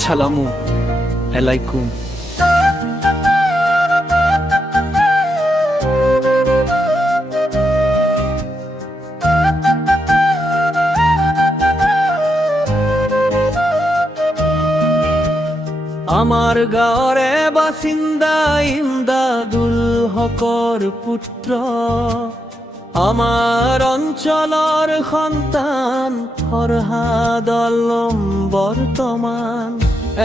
আসসালামু আলাইকুম। আমার গাঁৱৰে বাসিন্দা ইমদাদুল হকৰ পুত্ৰ, আমাৰ অঞ্চলৰ সন্তান ফৰহাদ আলম বৰ্তমান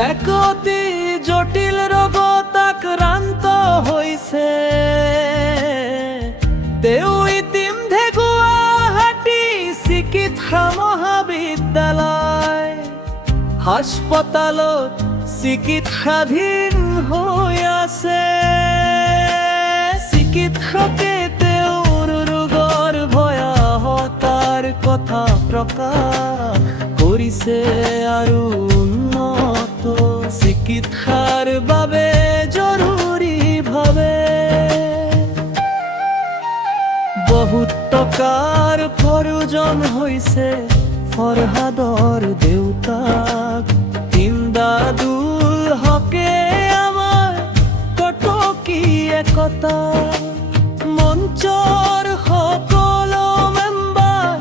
এক অতি জটিল ৰোগত আক্ৰান্ত হৈছে। তেওঁ ইতিমধ্যে গুৱাহাটী চিকিৎসা মহাবিদ্যালয় হাস্পতালত চিকিৎসাধীন হৈ আছে। চিকিৎসকে তেওঁৰ ৰোগৰ ভয়াৱহতাৰ কথা প্ৰকাশ কৰিছে আৰু উন্নত চিকিৎসাৰ বাবে জৰুৰীভাৱে বহুত টকাৰ প্ৰয়োজন হৈছে। ফৰহাদৰ দেউতাক ইমদাদুল হকে আমাৰ কটকী একতা মঞ্চৰ সকলো মেম্বাৰ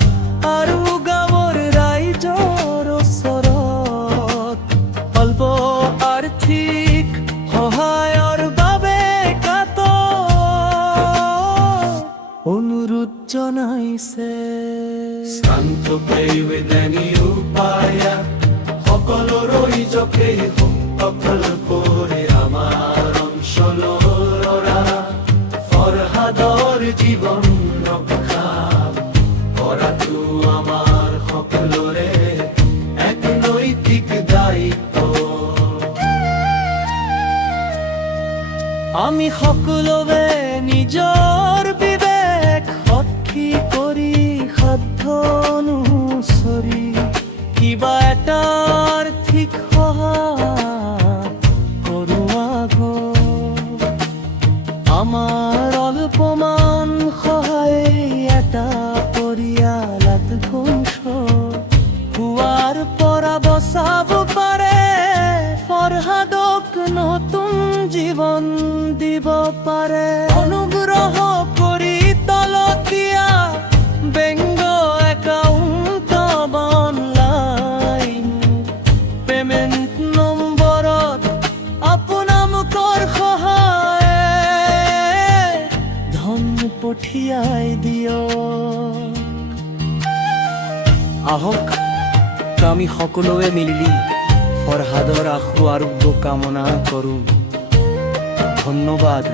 আৰু গাঁৱৰ ৰাইজৰ ওচৰত অল্প আৰ্থিক সহায়ৰ বাবে কাতৰ অনুৰোধ জনাইছে। সকলো ৰইজকে সফল কৰে আমাৰ অঞ্চলৰা ফৰহাদৰ জীৱন ৰক্ষা কৰাটো আমাৰ সকলোৰে এক নৈতিক দায়িত্ব। আমি সকলোৱে নিজৰ বিবেক সখী কৰি সাধ্য অনুসৰি কিবা এটা আৰ্থিক সহায় কৰোঁ। আমাৰ অল্পমান সহায় এটা পৰিয়ালত ধ্বংস হোৱাৰ পৰা বচাব পাৰে, ফৰহাদক নতুন জীৱন দিব পাৰে। অনুগ্ৰহ কৰি তলত দিয়া বেংক একাউণ্ট অনলাইন পেমেণ্ট নম্বৰত আপোনালোকৰ সহায় ধন পঠিয়াই দিয়ক। আহক আমি সকলোৱে মিলি ফৰহাদৰ আশু আৰোগ্য কামনা কৰোঁ। ধন্যবাদ।